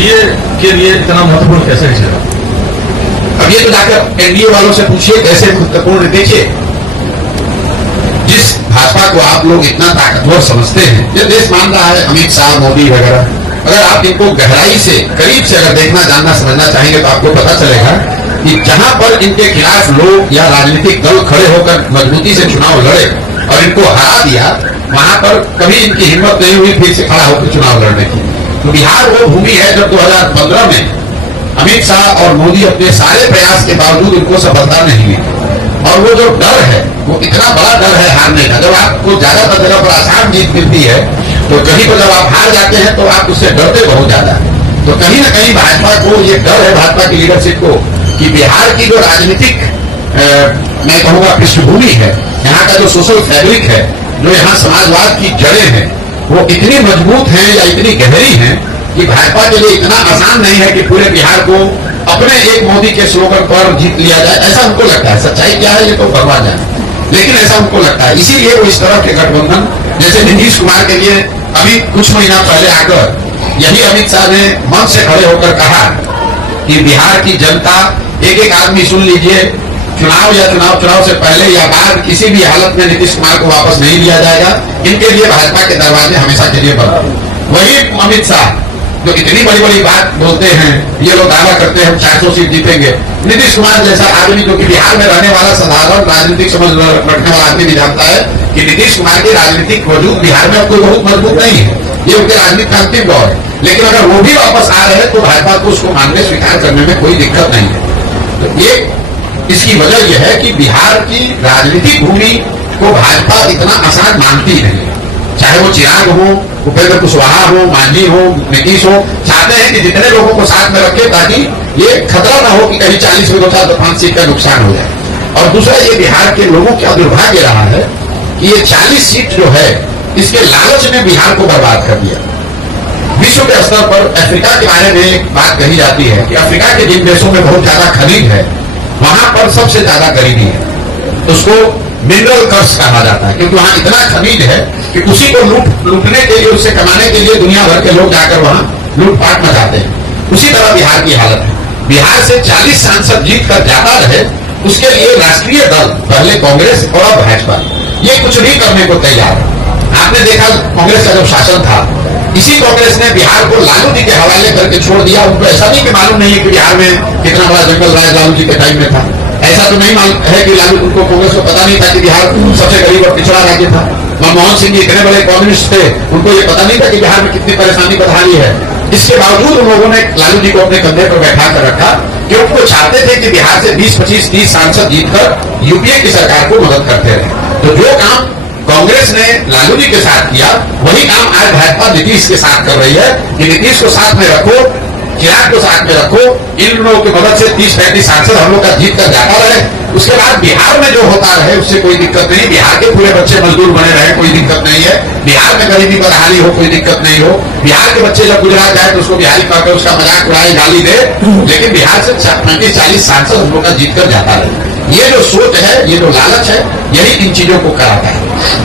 NDA के लिए इतना महत्वपूर्ण कैसे चला? अब ये तो जाकर एनडीए वालों से पूछिए कैसे महत्वपूर्ण। देखिए, जिस भाजपा को आप लोग इतना ताकतवर समझते हैं, ये देश मान रहा है अमित शाह, मोदी वगैरह, अगर आप इनको गहराई से, करीब से अगर देखना, जानना, समझना चाहेंगे तो आपको पता चलेगा कि जहां पर इनके खिलाफ लोग या राजनीतिक दल खड़े होकर मजबूती से चुनाव लड़े और इनको हरा दिया, वहां पर कभी इनकी हिम्मत नहीं हुई फिर से खड़ा होकर चुनाव लड़ने की। तो बिहार वो भूमि है जब 2015 में अमित शाह और मोदी अपने सारे प्रयास के बावजूद उनको सफलता नहीं मिली। और वो जो डर है, वो इतना बड़ा डर है हारने का। जब आपको ज्यादातर जगह पर आसान जीत मिलती है तो कहीं पर जब आप हार जाते हैं तो आप उससे डरते बहुत ज्यादा। तो कहीं ना कहीं भाजपा को ये डर है, भाजपा की लीडरशिप को, कि बिहार की जो राजनीतिक मैं कहूंगा पृष्ठभूमि है, यहाँ का जो सोशल फैब्रिक है, जो यहाँ समाजवाद की जड़ें हैं, वो इतनी मजबूत हैं या इतनी गहरी हैं कि भाजपा के लिए इतना आसान नहीं है कि पूरे बिहार को अपने एक मोदी के स्लोगन पर जीत लिया जाए। ऐसा उनको लगता है। सच्चाई क्या है ये तो भगवान जाने, लेकिन ऐसा उनको लगता है। इसीलिए वो इस तरह के गठबंधन, जैसे नीतीश कुमार के लिए अभी कुछ महीना पहले आकर यही अमित शाह ने मंच से खड़े होकर कहा कि बिहार की जनता, एक आदमी सुन लीजिए, चुनाव या चुनाव से पहले या बाद किसी भी हालत में नीतीश कुमार को वापस नहीं लिया जाएगा। इनके लिए भाजपा के दरवाजे हमेशा के लिए बंद। वही अमित शाह जो इतनी बड़ी बड़ी बात बोलते हैं, ये लोग दावा करते हैं हम 400 सीट जीतेंगे। नीतीश कुमार जैसा आदमी जो कि बिहार में रहने वाला साधारण राजनीतिक समझ रखने वाला आदमी भी जानता है कि नीतीश कुमार की राजनीतिक वजूद बिहार में कोई बहुत मजबूत नहीं है, ये उनके राजनीतिक का अंतिम दौर है। लेकिन अगर वो भी वापस आ रहे हैं तो भाजपा को उसको मानने स्वीकार करने में कोई दिक्कत नहीं है। तो ये इसकी वजह यह है कि बिहार की राजनीतिक भूमि को भाजपा इतना आसान मानती नहीं। चाहे वो चिराग हो, उपेंद्र कुशवाहा हो, मांझी हो, नीतीश हो, चाहते हैं कि जितने लोगों को साथ में रखे ताकि ये खतरा ना हो कि कहीं 40 में 2-5 सीट का नुकसान हो जाए। और दूसरा, ये बिहार के लोगों का दुर्भाग्य रहा है कि ये 40 सीट जो है, इसके लालच ने बिहार को बर्बाद कर दिया। विश्व के स्तर पर अफ्रीका के बारे में एक बात कही जाती है कि अफ्रीका के जिन देशों में बहुत ज्यादा खनिज है, वहां पर सबसे ज्यादा गरीबी है। उसको मिनरल कर्ज कहा जाता है, क्योंकि वहां इतना खनिज है कि उसी को लूटने के लिए, उससे कमाने के लिए दुनिया भर के लोग जाकर वहां लूटपाट मचाते हैं। उसी तरह बिहार की हालत है। बिहार से 40 सांसद जीत कर जाता रहे, उसके लिए राष्ट्रीय दल, पहले कांग्रेस और अब भाजपा, ये कुछ भी करने को तैयार है। आपने देखा कांग्रेस का जब शासन था, इसी कांग्रेस ने बिहार को लालू जी के हवाले करके छोड़ दिया। उनको ऐसा नहीं कि मालूम नहीं है कि बिहार में कितना बड़ा जंगल राज लालू जी के टाइम में था। ऐसा तो नहीं मालूम है कि लालू, उनको कांग्रेस को पता नहीं था कि बिहार सबसे गरीब और पिछड़ा राज्य था। मनमोहन सिंह जी इतने बड़े कम्युनिस्ट थे, उनको ये पता नहीं था कि बिहार में कितनी परेशानी बदहाली है। इसके बावजूद उन लोगों ने लालू जी को अपने कंधे पर बैठा कर रखा, क्योंकि वो चाहते थे कि बिहार से 20, 25, 30 सांसद जीतकर यूपीए की सरकार को मदद करते रहे। तो जो काम कांग्रेस ने लालू जी के साथ किया, वही काम आज भाजपा नीतीश के साथ कर रही है कि नीतीश को साथ में रखो, चिराग को साथ में रखो, इन लोगों की मदद से 30-35 सांसद हम लोग का जीत कर जाता रहे। उसके बाद बिहार में जो होता रहे उससे कोई दिक्कत नहीं। बिहार के पूरे बच्चे मजदूर बने रहे, कोई दिक्कत नहीं है। बिहार में गरीबी बदहाली हो, कोई दिक्कत नहीं हो। बिहार के बच्चे जब गुजरात जाए तो उसको बिहारी कहकर उसका मजाक उड़ाए, गाली दे, लेकिन बिहार से 35-40 सांसद हम लोग का जीत कर जाता रहे। ये जो सोच है, ये जो लालच है, यही इन चीजों को कराता है।